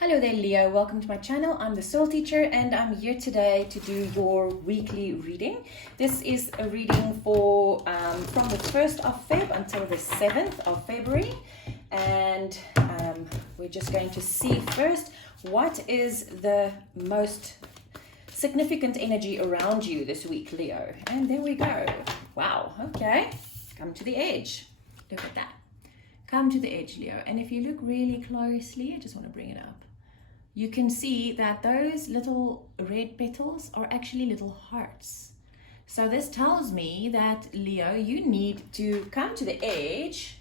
Hello there, Leo. Welcome to my channel. I'm the soul teacher and I'm here today to do your weekly reading. This is a reading for from the 1st of Feb until the 7th of February. And we're just going to see first what is the most significant energy around you this week, Leo. And there we go. Wow. Okay. Come to the edge. Look at that. Come to the edge, Leo. And if you look really closely, I just want to bring it up. You can see that those little red petals are actually little hearts. So this tells me that, Leo, you need to come to the edge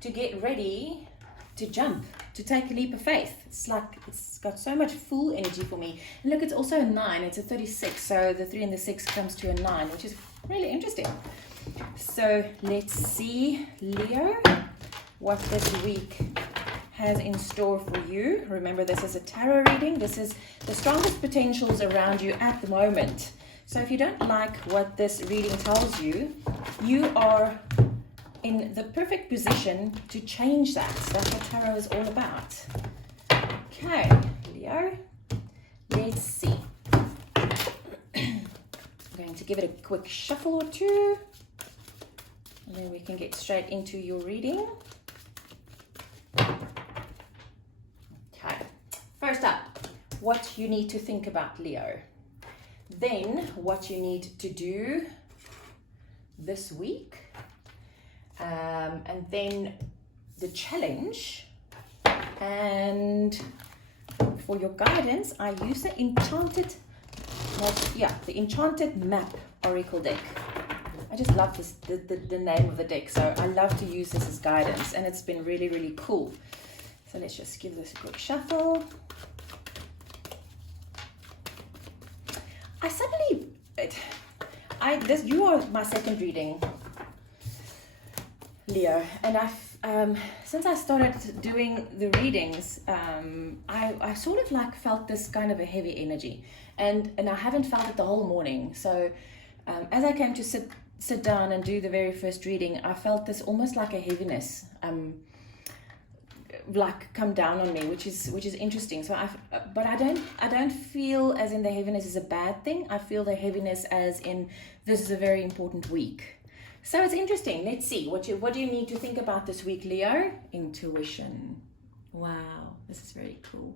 to get ready to jump, to take a leap of faith. It's like it's got so much full energy for me. And look, it's also a 9. It's a 36. So the 3 and the 6 comes to a 9, which is really interesting. So let's see, Leo, what this week has in store for you. Remember, this is a tarot reading. This is the strongest potentials around you at the moment. So if you don't like what this reading tells you, you are in the perfect position to change that. That's what tarot is all about. Okay, Leo, let's see. I'm going to give it a quick shuffle or two, and then we can get straight into your reading. First up, what you need to think about, Leo. Then what you need to do this week. And then the challenge. And for your guidance, I use the Enchanted Map Oracle deck. I just love this, the name of the deck. So I love to use this as guidance, and it's been really, really cool. So let's just give this a quick shuffle. You are my second reading, Leo, and since I started doing the readings, I sort of like felt this kind of a heavy energy, and I haven't felt it the whole morning. So as I came to sit down and do the very first reading, I felt this almost like a heaviness like come down on me, which is interesting. So but I don't feel as in the heaviness is a bad thing. I feel the heaviness as in this is a very important week. So it's interesting. Let's see what do you need to think about this week, Leo? Intuition. Wow, this is very cool.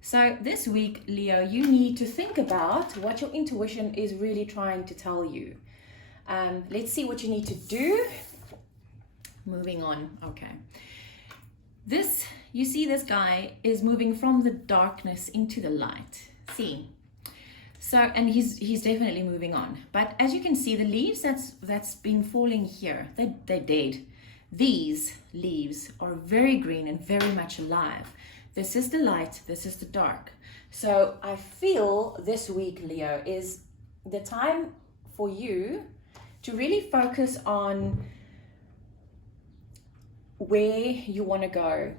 So this week, Leo, you need to think about what your intuition is really trying to tell you. Let's see what you need to do. Moving on. Okay. You see this guy is moving from the darkness into the light. See? So, and he's definitely moving on. But as you can see, the leaves that's been falling here, they're dead. These leaves are very green and very much alive. This is the light, this is the dark. So I feel this week, Leo, is the time for you to really focus on where you want to go.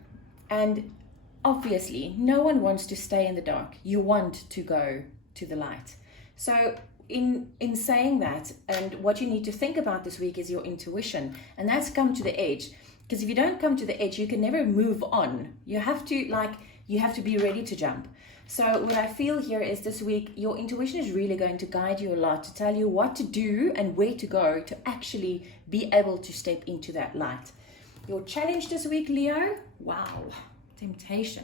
And obviously no one wants to stay in the dark. You want to go to the light. So in saying that, and what you need to think about this week is your intuition, and that's come to the edge. Because if you don't come to the edge, you can never move on. You have to be ready to jump. So what I feel here is this week your intuition is really going to guide you a lot, to tell you what to do and where to go to actually be able to step into that light. Your challenge this week, Leo, wow, temptation.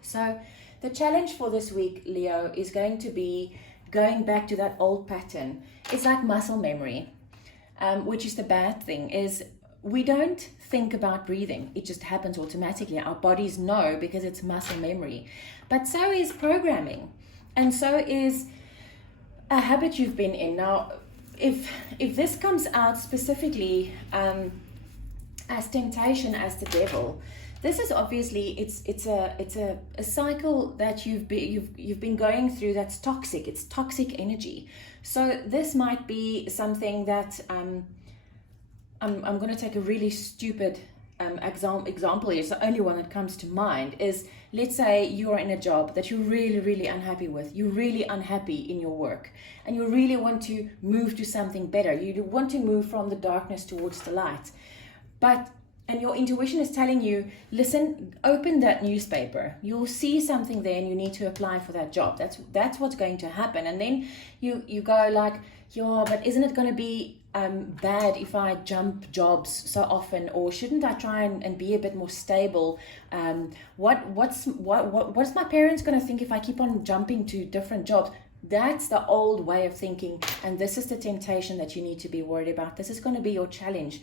So the challenge for this week, Leo, is going to be going back to that old pattern. It's like muscle memory, which is the bad thing, is we don't think about breathing. It just happens automatically. Our bodies know because it's muscle memory. But so is programming, and so is a habit you've been in. Now, if this comes out specifically as temptation, as the devil, this is obviously it's a cycle that you've been going through that's toxic. It's toxic energy. So this might be something that I'm going to take a really stupid example here. It's the only one that comes to mind. Is, let's say you're in a job that you're really, really unhappy with. You're really unhappy in your work, and you really want to move to something better. You want to move from the darkness towards the light. But And your intuition is telling you, listen, open that newspaper. You'll see something there and you need to apply for that job. That's what's going to happen. And then you go like, yeah, but isn't it going to be bad if I jump jobs so often? Or shouldn't I try and be a bit more stable? What's my parents going to think if I keep on jumping to different jobs? That's the old way of thinking. And this is the temptation that you need to be worried about. This is going to be your challenge.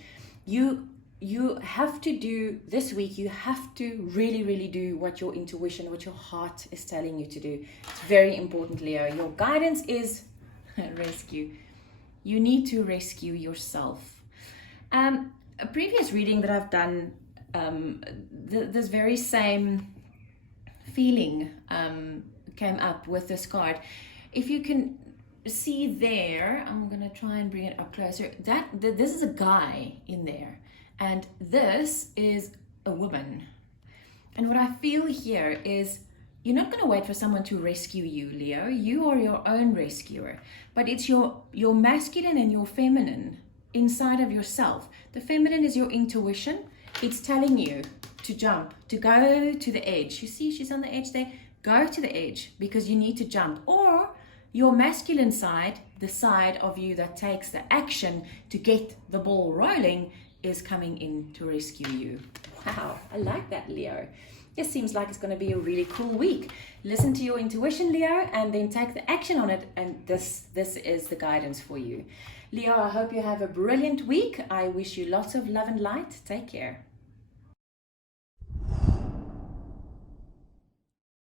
You have to do this week, you have to really do what your intuition, what your heart is telling you to do. It's very important, Leo. Your guidance is rescue. You need to rescue yourself. A previous reading that I've done, this very same feeling came up with this card. If you can see there, I'm going to try and bring it up closer. This is a guy in there. And this is a woman. And what I feel here is you're not going to wait for someone to rescue you, Leo. You are your own rescuer. But it's your masculine and your feminine inside of yourself. The feminine is your intuition. It's telling you to jump, to go to the edge. You see, she's on the edge there. Go to the edge because you need to jump. Or your masculine side, the side of you that takes the action to get the ball rolling, is coming in to rescue you. Wow, I like that, Leo. This seems like it's going to be a really cool week. Listen to your intuition, Leo, and then take the action on it, and this is the guidance for you. Leo, I hope you have a brilliant week. I wish you lots of love and light. Take care.